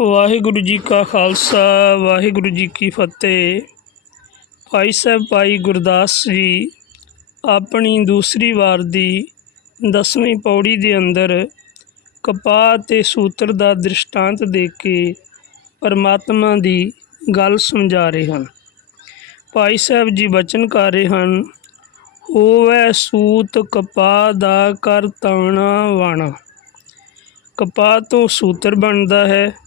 ਵਾਹਿਗੁਰੂ ਜੀ ਕਾ ਖਾਲਸਾ, ਵਾਹਿਗੁਰੂ ਜੀ ਕੀ ਫਤਿਹ। ਭਾਈ ਸਾਹਿਬ, ਭਾਈ ਗੁਰਦਾਸ ਜੀ, ਆਪਣੀ ਦੂਸਰੀ ਵਾਰ ਦੀ ਦਸਵੀਂ ਪੌੜੀ ਦੇ ਅੰਦਰ ਕਪਾਹ ਤੇ ਸੂਤਰ ਦਾ ਦ੍ਰਿਸ਼ਟਾਂਤ ਦੇ ਕੇ ਪਰਮਾਤਮਾ ਦੀ ਗੱਲ ਸਮਝਾ ਰਹੇ ਹਨ। ਭਾਈ ਸਾਹਿਬ ਜੀ ਬਚਨ ਕਰ ਰਹੇ ਹਨ, ਹੋਵੇ ਸੂਤ ਕਪਾਹ ਦਾ ਕਰਤਾਣਾ ਵਾਣਾ। ਕਪਾਹ ਤੋਂ ਸੂਤਰ ਬਣਦਾ ਹੈ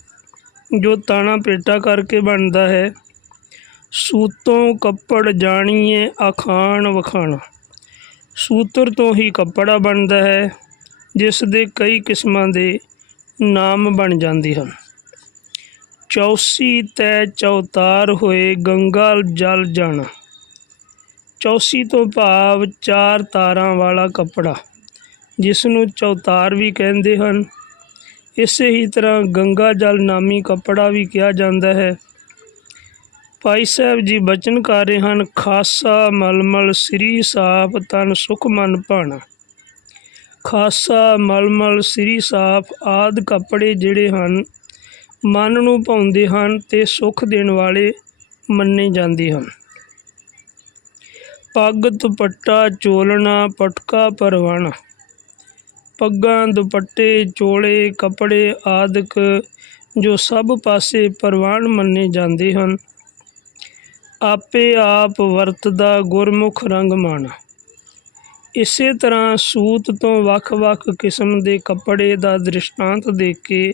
ਜੋ ਤਾਣਾ ਪੇਟਾ ਕਰਕੇ ਬਣਦਾ ਹੈ। ਸੂਤੋਂ ਕੱਪੜ ਜਾਣੀਏ, ਅਖਾਣ ਵਖਾਣਾ। ਸੂਤਰ ਤੋਂ ਹੀ ਕੱਪੜਾ ਬਣਦਾ ਹੈ ਜਿਸ ਦੇ ਕਈ ਕਿਸਮਾਂ ਦੇ ਨਾਮ ਬਣ ਜਾਂਦੇ ਹਨ। ਚੌਸੀ ਤੈ ਚੌਤਾਰ ਹੋਏ, ਗੰਗਾ ਜਲ ਜਾਣਾ। ਚੌਸੀ ਤੋਂ ਭਾਵ ਚਾਰ ਤਾਰਾਂ ਵਾਲਾ ਕੱਪੜਾ ਜਿਸ ਨੂੰ ਚੌਤਾਰ ਵੀ ਕਹਿੰਦੇ ਹਨ। ਇਸੇ ਹੀ ਤਰ੍ਹਾਂ ਗੰਗਾ ਜਲ ਨਾਮੀ ਕੱਪੜਾ ਵੀ ਕਿਹਾ ਜਾਂਦਾ ਹੈ। ਭਾਈ ਸਾਹਿਬ ਜੀ ਬਚਨ ਕਰ ਰਹੇ ਹਨ, ਖਾਸਾ ਮਲਮਲ ਸ੍ਰੀ ਸਾਫ਼ ਤਨ ਸੁਖ ਮਨ ਭਾਣਾ। ਖਾਸਾ ਮਲਮਲ ਸ੍ਰੀ ਸਾਫ਼ ਆਦ ਕੱਪੜੇ ਜਿਹੜੇ ਹਨ, ਮਨ ਨੂੰ ਭਾਉਂਦੇ ਹਨ ਤੇ ਸੁਖ ਦੇਣ ਵਾਲੇ ਮੰਨੇ ਜਾਂਦੇ ਹਨ। ਪੱਗ ਦੁਪੱਟਾ ਚੋਲਣਾ, ਪਟਕਾ ਪਰਵਾਣਾ। ਪੱਗਾਂ, ਦੁਪੱਟੇ, ਚੋਲੇ, ਕੱਪੜੇ ਆਦਿਕ ਜੋ ਸਭ ਪਾਸੇ ਪ੍ਰਵਾਨ ਮੰਨੇ ਜਾਂਦੇ ਹਨ। ਆਪੇ ਆਪ ਵਰਤਦਾ ਗੁਰਮੁਖ ਰੰਗ ਮਾਣਾ ਇਸੇ ਤਰ੍ਹਾਂ ਸੂਤ ਤੋਂ ਵੱਖ-ਵੱਖ ਕਿਸਮ ਦੇ ਕੱਪੜੇ ਦਾ ਦ੍ਰਿਸ਼ਟਾਂਤ ਦੇ ਕੇ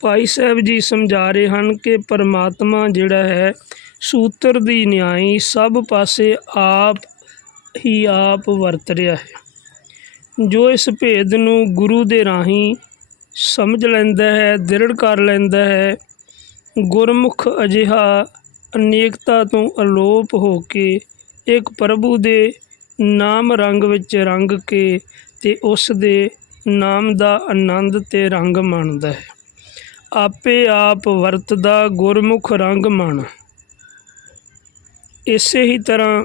ਭਾਈ ਸਾਹਿਬ ਜੀ ਸਮਝਾ ਰਹੇ ਹਨ ਕਿ ਪਰਮਾਤਮਾ ਜਿਹੜਾ ਹੈ, ਸੂਤਰ ਦੀ ਨਿਆਈ ਸਭ ਪਾਸੇ ਆਪ ਹੀ ਆਪ ਵਰਤ ਰਿਹਾ ਹੈ। ਜੋ ਇਸ ਭੇਦ ਨੂੰ ਗੁਰੂ ਦੇ ਰਾਹੀਂ ਸਮਝ ਲੈਂਦਾ ਹੈ, ਦ੍ਰਿੜ ਕਰ ਲੈਂਦਾ ਹੈ, ਗੁਰਮੁਖ ਅਜਿਹਾ ਅਨੇਕਤਾ ਤੋਂ ਅਲੋਪ ਹੋ ਕੇ ਇੱਕ ਪ੍ਰਭੂ ਦੇ ਨਾਮ ਰੰਗ ਵਿੱਚ ਰੰਗ ਕੇ ਤੇ ਉਸ ਦੇ ਨਾਮ ਦਾ ਆਨੰਦ ਤੇ ਰੰਗ ਮਾਣਦਾ ਹੈ। ਆਪੇ ਆਪ ਵਰਤਦਾ ਗੁਰਮੁਖ ਰੰਗ ਮਾਣ ਇਸੇ ਹੀ ਤਰ੍ਹਾਂ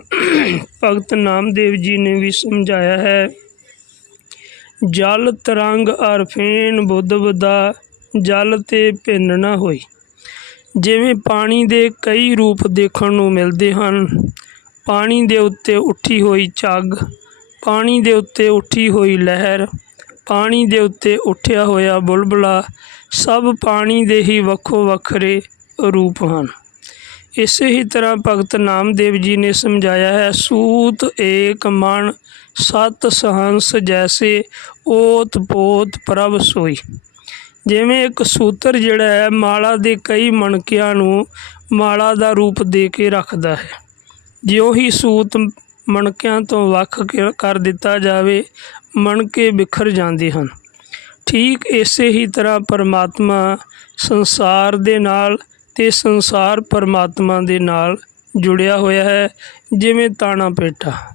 ਭਗਤ ਨਾਮਦੇਵ ਜੀ ਨੇ ਵੀ ਸਮਝਾਇਆ ਹੈ ਜਲ ਤਰੰਗ ਅਰ ਫੇਨ ਬੁੱਧ ਬੁੱਧਾ ਜਲ ਤੇ ਭਿੰਨ ਨਾ ਹੋਈ ਜਿਵੇਂ ਪਾਣੀ ਦੇ ਕਈ ਰੂਪ ਦੇਖਣ ਨੂੰ ਮਿਲਦੇ ਹਨ। ਪਾਣੀ ਦੇ ਉੱਤੇ ਉੱਠੀ ਹੋਈ ਝੱਗ, ਪਾਣੀ ਦੇ ਉੱਤੇ ਉੱਠੀ ਹੋਈ ਲਹਿਰ, ਪਾਣੀ ਦੇ ਉੱਤੇ ਉੱਠਿਆ ਹੋਇਆ ਬੁਲਬੁਲਾ ਸਭ ਪਾਣੀ ਦੇ ਹੀ ਵੱਖੋ ਵੱਖਰੇ ਰੂਪ ਹਨ। ਇਸੇ ਹੀ ਤਰ੍ਹਾਂ ਭਗਤ ਨਾਮਦੇਵ ਜੀ ਨੇ ਸਮਝਾਇਆ ਹੈ, ਸੂਤ ਏਕ ਮਨ ਸਤ ਸਹੰਸ ਜੈਸੇ ਓਤ ਪੋਤ ਪ੍ਰਭ ਸੋਈ। ਜਿਵੇਂ ਇੱਕ ਸੂਤਰ ਜਿਹੜਾ ਹੈ, ਮਾਲਾ ਦੇ ਕਈ ਮਣਕਿਆਂ ਨੂੰ ਮਾਲਾ ਦਾ ਰੂਪ ਦੇ ਕੇ ਰੱਖਦਾ ਹੈ। ਜਿਉਂ ਹੀ ਸੂਤ ਮਣਕਿਆਂ ਤੋਂ ਵੱਖ ਕਰ ਦਿੱਤਾ ਜਾਵੇ, ਮਣਕੇ ਬਿਖਰ ਜਾਂਦੇ ਹਨ। ਠੀਕ ਇਸੇ ਹੀ ਤਰ੍ਹਾਂ ਪਰਮਾਤਮਾ ਸੰਸਾਰ ਦੇ ਨਾਲ ਤੇ ਸੰਸਾਰ ਪਰਮਾਤਮਾ ਦੇ ਨਾਲ ਜੁੜਿਆ ਹੋਇਆ ਹੈ, ਜਿਵੇਂ ਤਾਣਾ ਪੇਟਾ।